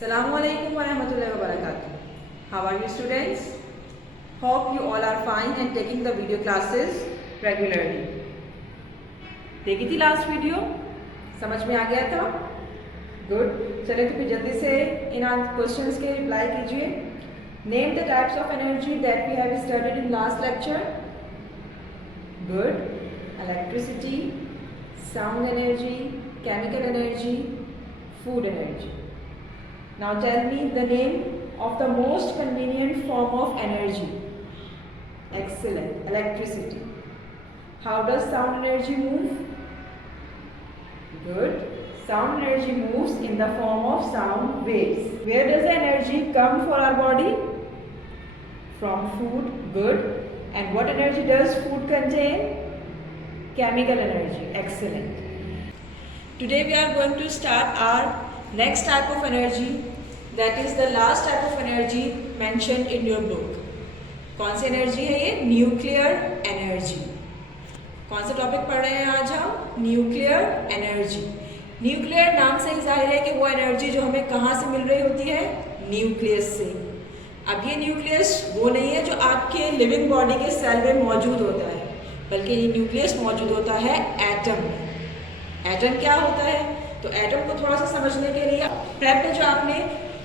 Assalamualaikum warahmatullahi wabarakatuh. How are you students? Hope you all are fine and taking the video classes regularly. देखी थी last video, समझ में आ गया था? Good. चलिए तो फिर जल्दी से इन क्वेश्चंस के रिप्लाई कीजिए. Name the types of energy that we have studied in last lecture. Good. Electricity, sound energy, chemical energy, food energy. Now tell me the name of the most convenient form of energy. Excellent. Electricity. How does sound energy move? Good. Sound energy moves in the form of sound waves. Where does the energy come for our body? From food. Good. And what energy does food contain? Chemical energy. Excellent. Today we are going to start our next type of energy, that is the last type of energy mentioned in your book. कौन सी energy है ये? Nuclear energy. कौन सा topic पढ़ रहे हैं आज हम? Nuclear energy. न्यूक्लियर नाम से ही जाहिर है कि वो एनर्जी जो हमें कहाँ से मिल रही होती है? न्यूक्लियस से. अब ये न्यूक्लियस वो नहीं है जो आपके लिविंग बॉडी के सेल में मौजूद होता है, बल्कि ये न्यूक्लियस मौजूद होता है एटम में. एटम क्या होता है? तो एटम को थोड़ा सा समझने के लिए प्रेप में जो आपने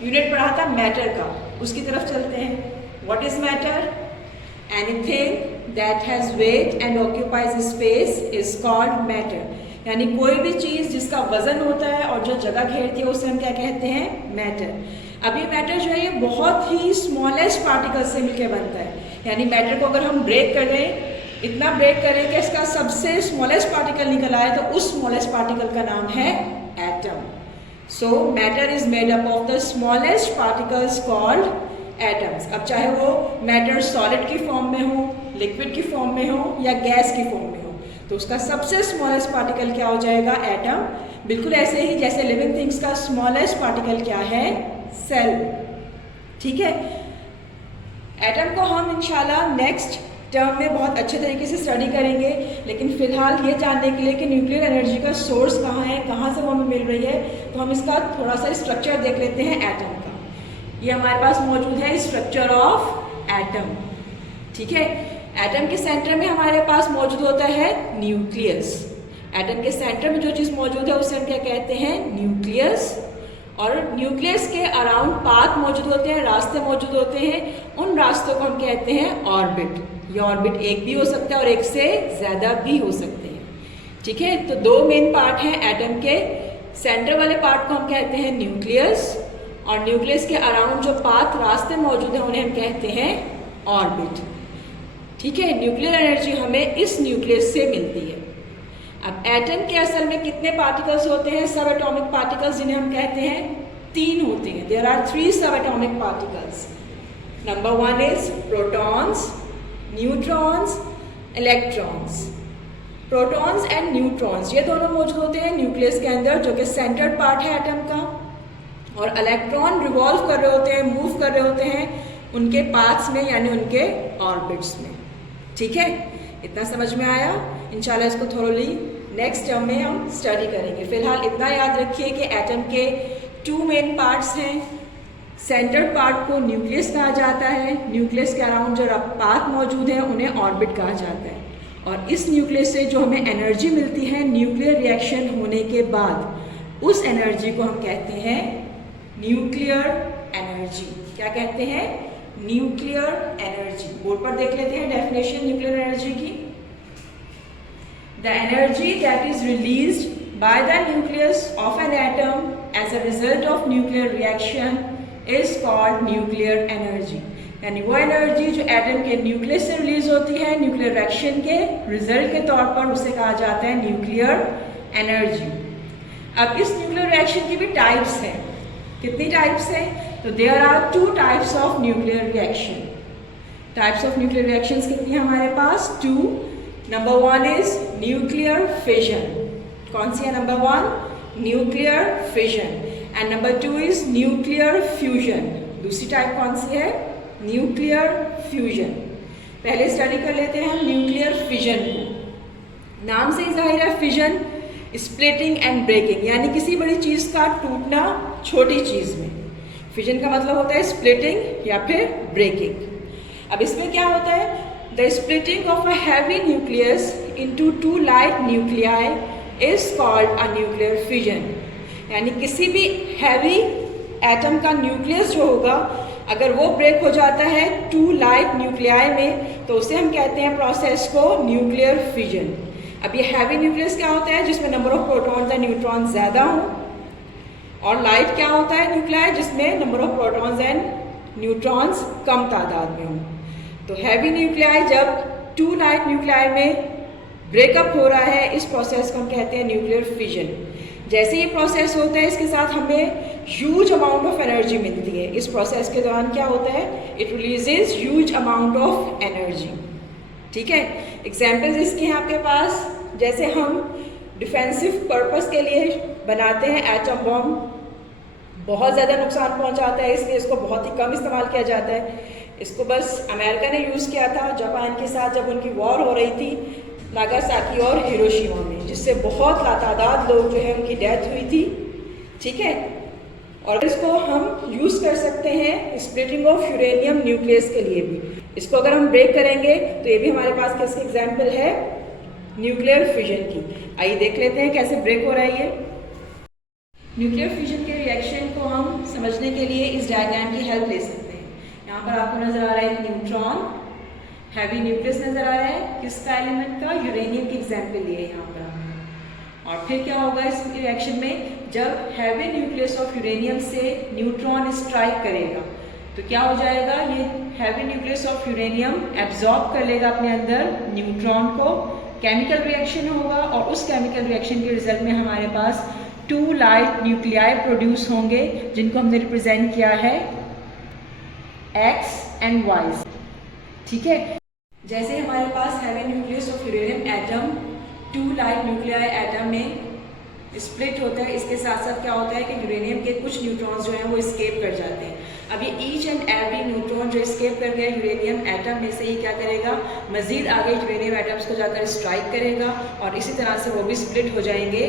यूनिट पढ़ा था मैटर का, उसकी तरफ चलते हैं. What is matter? Anything that has weight and occupies space is called matter. यानी कोई भी चीज़ जिसका वजन होता है और जो जगह घेरती है उसे हम क्या कहते हैं? मैटर. अब ये मैटर जो है ये बहुत ही स्मॉलेस्ट पार्टिकल से मिलकर बनता है. यानी मैटर को अगर हम ब्रेक कर दें, इतना ब्रेक करें कि इसका सबसे स्मॉलेस्ट पार्टिकल निकल आए, तो उस स्मॉलेस्ट पार्टिकल का नाम है atom. So matter is made up of the smallest particles called atoms. अब चाहे वो मैटर सॉलिड की फॉर्म में हो, लिक्विड की फॉर्म में हो या गैस की फॉर्म में हो, तो उसका सबसे स्मॉलेस्ट पार्टिकल क्या हो जाएगा? एटम. बिल्कुल ऐसे ही जैसे लिविंग थिंग्स का स्मॉलेस्ट पार्टिकल क्या है? सेल. ठीक है. एटम को हम इंशाल्लाह नेक्स्ट टर्म में बहुत अच्छे तरीके से स्टडी करेंगे, लेकिन फिलहाल ये जानने के लिए कि न्यूक्लियर एनर्जी का सोर्स कहाँ है, कहाँ से वो हमें मिल रही है, तो हम इसका थोड़ा सा स्ट्रक्चर देख लेते हैं एटम का. ये हमारे पास मौजूद है स्ट्रक्चर ऑफ एटम. ठीक है. एटम के सेंटर में हमारे पास मौजूद होता है न्यूक्लियस. एटम के सेंटर में जो चीज़ मौजूद है उसे हम क्या कहते हैं? न्यूक्लियस. और न्यूक्लियस के अराउंड पाथ मौजूद होते हैं, रास्ते मौजूद होते हैं. उन रास्तों को हम कहते हैं ऑर्बिट. ये ऑर्बिट एक भी हो सकता है और एक से ज़्यादा भी हो सकते हैं. ठीक है. तो दो मेन पार्ट हैं एटम के. सेंटर वाले पार्ट को हम कहते हैं न्यूक्लियस, और न्यूक्लियस के अराउंड जो पाथ रास्ते मौजूद हैं उन्हें हम कहते हैं ऑर्बिट. ठीक है. न्यूक्लियर एनर्जी हमें इस न्यूक्लियस से मिलती है. अब एटम के असल में कितने पार्टिकल्स होते हैं? सब एटॉमिक पार्टिकल्स, जिन्हें हम कहते हैं 3 होते हैं. देयर आर 3 सब atomic particles. Number 1 is protons, neutrons, electrons. Protons and neutrons ये दोनों मौजूद होते हैं न्यूक्लियस के अंदर, जो कि सेंटर्ड पार्ट है एटम का. और इलेक्ट्रॉन रिवॉल्व कर रहे होते हैं, मूव कर रहे होते हैं उनके पाथ्स में, यानी उनके ऑर्बिट्स में. ठीक है. इतना समझ में आया? इंशाल्लाह इसको थोरोली नेक्स्ट टर्म में हम स्टडी करेंगे. फिलहाल इतना याद रखिए कि एटम के 2 मेन पार्ट्स हैं. सेंटर्ड पार्ट को न्यूक्लियस कहा जाता है. न्यूक्लियस के अराउंड जो पाथ मौजूद है उन्हें ऑर्बिट कहा जाता है. और इस न्यूक्लियस से जो हमें एनर्जी मिलती है न्यूक्लियर रिएक्शन होने के बाद, उस एनर्जी को हम कहते हैं न्यूक्लियर एनर्जी. क्या कहते हैं? Nuclear energy. बोर्ड पर देख लेते हैं डेफिनेशन न्यूक्लियर एनर्जी की. The energy that is released by the nucleus of an atom as a result of nuclear reaction is called nuclear energy. यानी वो एनर्जी जो एटम के न्यूक्लियस से रिलीज होती है न्यूक्लियर रिएक्शन के रिजल्ट के तौर पर, उसे कहा जाता है न्यूक्लियर एनर्जी. अब इस न्यूक्लियर रिएक्शन की भी टाइप्स हैं. कितनी टाइप्स हैं? तो there are 2 types of nuclear reaction. Types of nuclear reactions कितनी है हमारे पास? 2. Number 1 is nuclear fission. कौन सी है? Number 1 nuclear fission. And number 2 is nuclear fusion. दूसरी टाइप कौन सी है? Nuclear fusion. पहले स्टडी कर लेते हैं हम न्यूक्लियर फिजन को. नाम से ही जाहिर है फिजन स्प्लिटिंग एंड ब्रेकिंग, यानी किसी बड़ी चीज़ का टूटना छोटी चीज़ में. फिजन का मतलब होता है स्प्लिटिंग या फिर ब्रेकिंग। अब इसमें क्या होता है, the splitting of a heavy nucleus into two light nuclei is called a nuclear fission. यानी किसी भी हैवी एटम का न्यूक्लियस जो होगा अगर वो ब्रेक हो जाता है टू लाइट न्यूक्लियाई में, तो उसे हम कहते हैं प्रोसेस को न्यूक्लियर फिजन। अब ये हैवी न्यूक्लियस क्या होता है, जिसमें number of protons and neutrons ज़्यादा हों, और लाइट क्या होता है न्यूक्लियाई, जिसमें number of protons and neutrons कम तादाद में हों। तो हैवी न्यूक्लियाई जब टू लाइट न्यूक्लियाई में ब्रेकअप हो रहा है, इस प्रोसेस को हम कहते हैं न्यूक्लियर फिजन। जैसे ये प्रोसेस होता है इसके साथ हमें ह्यूज अमाउंट ऑफ एनर्जी मिलती है। इस प्रोसेस के दौरान क्या होता है, it releases huge amount of energy. ठीक है, एग्जाम्पल्स इसके हैं आपके पास, जैसे हम डिफेंसिव पर्पस के लिए बनाते हैं एटम बॉम्ब, बहुत ज़्यादा नुकसान पहुंचाता है इसलिए इसको बहुत ही कम इस्तेमाल किया जाता है। इसको बस अमेरिका ने यूज़ किया था जापान के साथ जब उनकी वॉर हो रही थी नागासाकी और हिरोशिमा में, जिससे बहुत लातादाद लोग जो है उनकी डेथ हुई थी। ठीक है, और इसको हम यूज़ कर सकते हैं स्प्लिटिंग ऑफ यूरेनियम न्यूक्लियस के लिए भी। इसको अगर हम ब्रेक करेंगे तो ये भी हमारे पास किसकी एग्जाम्पल है, न्यूक्लियर फिजन की। आइए देख लेते हैं कैसे ब्रेक हो रहा है ये। न्यूक्लियर फिजन के रिएक्शन को हम समझने के लिए इस डायग्राम की हेल्प ले सकते हैं। यहाँ पर आपको नजर आ रहा है न्यूट्रॉन, हैवी न्यूक्लियस नजर आ रहा है, किसका एलिमेंट का, यूरेनियम की एग्जाम्पल लिए यहाँ पर हमने। और फिर क्या होगा इस रिएक्शन में, जब हैवी न्यूक्लियस ऑफ यूरेनियम से न्यूट्रॉन स्ट्राइक करेगा तो क्या हो जाएगा, ये heavy nucleus of uranium absorb कर लेगा अपने अंदर न्यूट्रॉन को, केमिकल रिएक्शन होगा और उस केमिकल रिएक्शन के रिजल्ट में हमारे पास टू लाइट न्यूक्लियाई प्रोड्यूस होंगे, जिनको हमने रिप्रेजेंट किया है एक्स एंड वाई। ठीक है, जैसे हमारे पास heavy nucleus of uranium atom to light nuclei atom में स्प्लिट होता है, इसके साथ साथ क्या होता है कि यूरेनियम के कुछ न्यूट्रॉन्स जो हैं वो स्केप कर जाते हैं। अब ये ईच एंड एवरी न्यूट्रॉन जो स्केप कर गया यूरेनियम एटम में से, ही क्या करेगा, मजीद आगे यूरेनियम एटम्स को जाकर स्ट्राइक करेगा और इसी तरह से वो भी स्प्लिट हो जाएंगे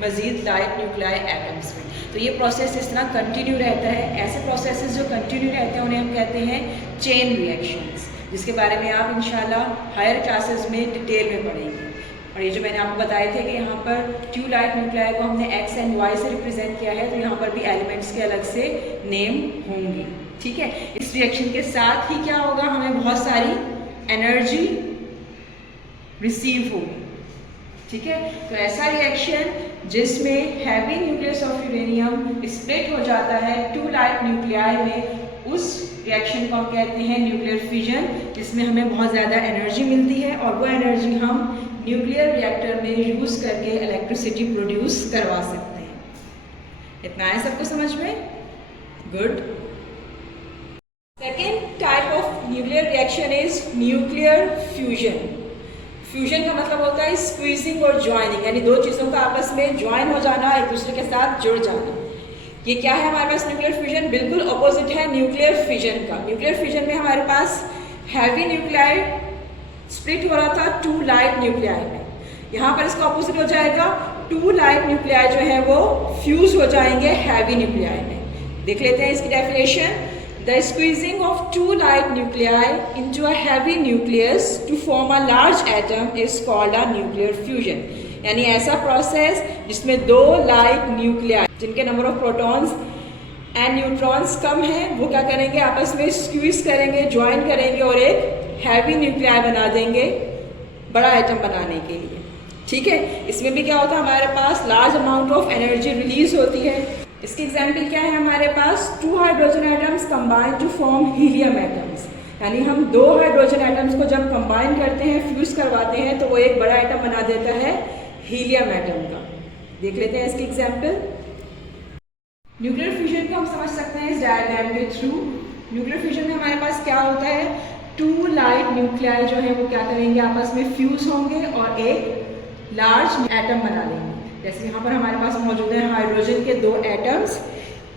मजीद लाइट न्यूक्लियाई एटम्स में। तो ये प्रोसेस इस तरह कंटिन्यू रहता है। ऐसे प्रोसेसेस जो कंटिन्यू रहते हैं उन्हें हम कहते हैं चेन रिएक्शंस, जिसके बारे में आप इंशाल्लाह हायर क्लासेस में डिटेल में पढ़ेंगे। और ये जो मैंने आपको बताए थे कि यहाँ पर टू लाइट न्यूक्लियाई को हमने एक्स एंड वाई से रिप्रेजेंट किया है, तो यहाँ पर भी एलिमेंट्स के अलग से नेम होंगे। ठीक है, इस रिएक्शन के साथ ही क्या होगा, हमें बहुत सारी एनर्जी रिसीव होगी। ठीक है, तो ऐसा रिएक्शन जिसमें heavy nucleus of uranium split हो जाता है टू लाइट न्यूक्लियाई में, उस रिएक्शन को हम कहते हैं न्यूक्लियर फिजन, जिसमें हमें बहुत ज़्यादा एनर्जी मिलती है और वो एनर्जी हम न्यूक्लियर रिएक्टर में यूज़ करके इलेक्ट्रिसिटी प्रोड्यूस करवा सकते हैं। इतना है सबको समझ में? Good. Second type of nuclear reaction is nuclear fusion. Fusion का मतलब होता है स्क्वीजिंग और ज्वाइनिंग, यानी दो चीज़ों का आपस में ज्वाइन हो जाना, एक दूसरे के साथ जुड़ जाना। ये क्या है हमारे पास न्यूक्लियर फ्यूजन, बिल्कुल अपोजिट है न्यूक्लियर फिजन का। न्यूक्लियर फिजन में हमारे पास हैवी न्यूक्लियाई स्प्लिट हो रहा था टू लाइट न्यूक्लियाई में, यहाँ पर इसका अपोजिट हो जाएगा, टू लाइट न्यूक्लियाई जो है वो फ्यूज हो जाएंगे हैवी न्यूक्लियाई में। देख लेते हैं इसकी definition. The squeezing of two light nuclei into a heavy nucleus to form a large atom is called a nuclear fusion। यानी ऐसा प्रोसेस जिसमें दो लाइट न्यूक्लियाई जिनके number of protons and neutrons कम है, वो क्या करेंगे, आपस में स्क्वीज करेंगे, ज्वाइन करेंगे और एक हैवी न्यूक्लियाई बना देंगे बड़ा एटम बनाने के लिए। ठीक है, इसमें भी क्या होता है, हमारे पास large amount of energy release होती है। इसकी एग्जाम्पल क्या है, हमारे पास two hydrogen atoms combine to form helium atoms, यानी हम दो हाइड्रोजन एटम्स को जब कंबाइन करते हैं, फ्यूज करवाते हैं, तो वो एक बड़ा एटम बना देता है हीलियम एटम का। देख लेते हैं इसकी एग्जाम्पल। न्यूक्लियर फ्यूजन को हम समझ सकते हैं इस डायग्राम के थ्रू। न्यूक्लियर फ्यूजन में हमारे पास क्या होता है, टू लाइट न्यूक्लियाई जो है वो क्या करेंगे, आपस में फ्यूज होंगे और एक लार्ज एटम बना लेंगे। जैसे यहाँ पर हमारे पास मौजूद है हाइड्रोजन के दो एटम्स,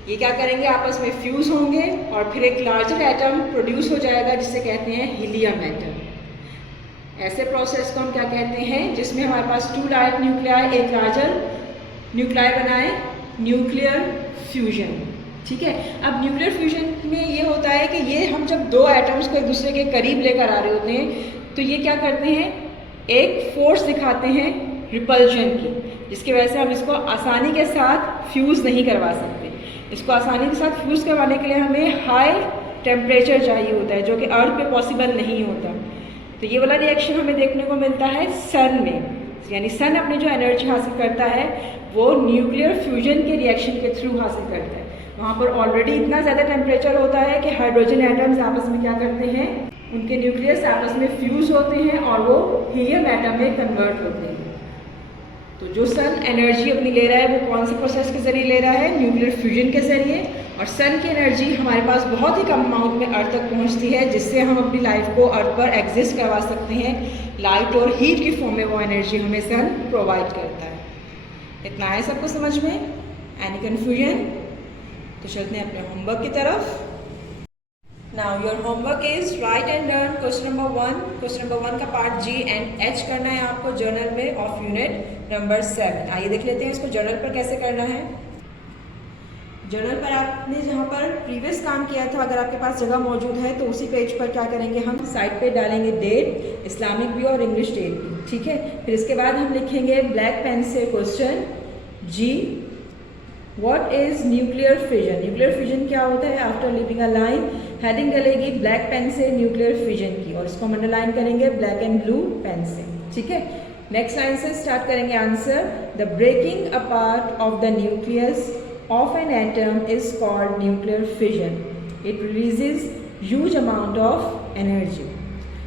ये क्या करेंगे, आपस में फ्यूज होंगे और फिर एक लार्जर एटम प्रोड्यूस हो जाएगा जिसे कहते हैं हीलियम एटम। ऐसे प्रोसेस को हम क्या कहते हैं, जिसमें हमारे पास टू लाइट न्यूक्लियाई एक लार्जर न्यूक्लियाई बनाए, न्यूक्लियर फ्यूजन। ठीक है। अब न्यूक्लियर फ्यूजन में ये होता है कि ये हम जब दो एटम्स को एक दूसरे के करीब लेकर आ रहे होते हैं तो ये क्या करते हैं, एक फोर्स दिखाते हैं रिपल्जन की, जिसकी वजह से हम इसको आसानी के साथ फ्यूज़ नहीं करवा सकते। इसको आसानी के साथ फ्यूज़ करवाने के लिए हमें हाई टेम्परेचर चाहिए होता है, जो कि अर्थ पे पॉसिबल नहीं होता। तो ये वाला रिएक्शन हमें देखने को मिलता है सन में, यानी सन अपनी जो एनर्जी हासिल करता है वो न्यूक्लियर फ्यूजन के रिएक्शन के थ्रू हासिल करता है। वहाँ पर ऑलरेडी इतना ज़्यादा टेम्परेचर होता है कि हाइड्रोजन एटम्स आपस में क्या करते हैं, उनके न्यूक्लियस आपस में फ्यूज़ होते हैं और वो हीलियम एटम में कन्वर्ट होते हैं। तो जो सन एनर्जी अपनी ले रहा है वो कौन से प्रोसेस के ज़रिए ले रहा है, न्यूक्लियर फ्यूजन के ज़रिए। और सन की एनर्जी हमारे पास बहुत ही कम अमाउंट में अर्थ तक पहुंचती है, जिससे हम अपनी लाइफ को अर्थ पर एग्जिस्ट करवा सकते हैं। लाइट और हीट की फॉर्म में वो एनर्जी हमें सन प्रोवाइड करता है। इतना है सबको समझ में? Any confusion? तो चलते हैं अपने होमवर्क की तरफ। Now your homework is right and learn question number 1। Question number 1 का पार्ट जी एंड एच करना है आपको जर्नल में ऑफ यूनिट नंबर 7। आइए देख लेते हैं इसको जर्नल पर कैसे करना है। जर्नल पर आपने जहाँ पर प्रीवियस काम किया था, अगर आपके पास जगह मौजूद है तो उसी पेज पर क्या करेंगे, हम साइड पे डालेंगे डेट, इस्लामिक भी और इंग्लिश डेट भी, ठीक है। फिर इसके बाद हम लिखेंगे ब्लैक पेन से question G, what is nuclear fusion. Nuclear fusion क्या होता है, after leaving a line heading डलेगी ब्लैक पेन से न्यूक्लियर फ्यूजन की, और इसको हम अंडरलाइन करेंगे ब्लैक एंड ब्लू पेन से, ठीक है। नेक्स्ट लाइन से स्टार्ट करेंगे answer. The breaking apart of the nucleus of an atom is called nuclear fission. It releases huge amount of energy.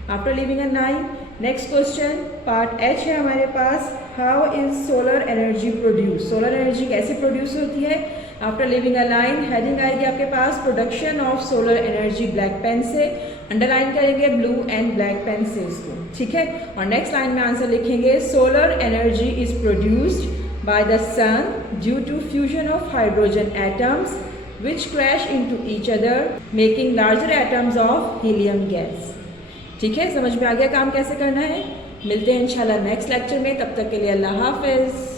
After leaving a line, next question part H है हमारे पास, how is solar energy produced? solar energy कैसे produce होती है? After leaving a line, heading आएगी आपके पास production of solar energy black pen से, underline करेंगे blue and black pen से इसको, ठीक है। और next line में आंसर लिखेंगे solar energy is produced by the sun due to fusion of hydrogen atoms which crash into each other making larger atoms of helium gas। ठीक है, समझ में आ गया काम कैसे करना है। मिलते हैं इंशाल्लाह नेक्स्ट लेक्चर में, तब तक के लिए अल्लाह हाफिज।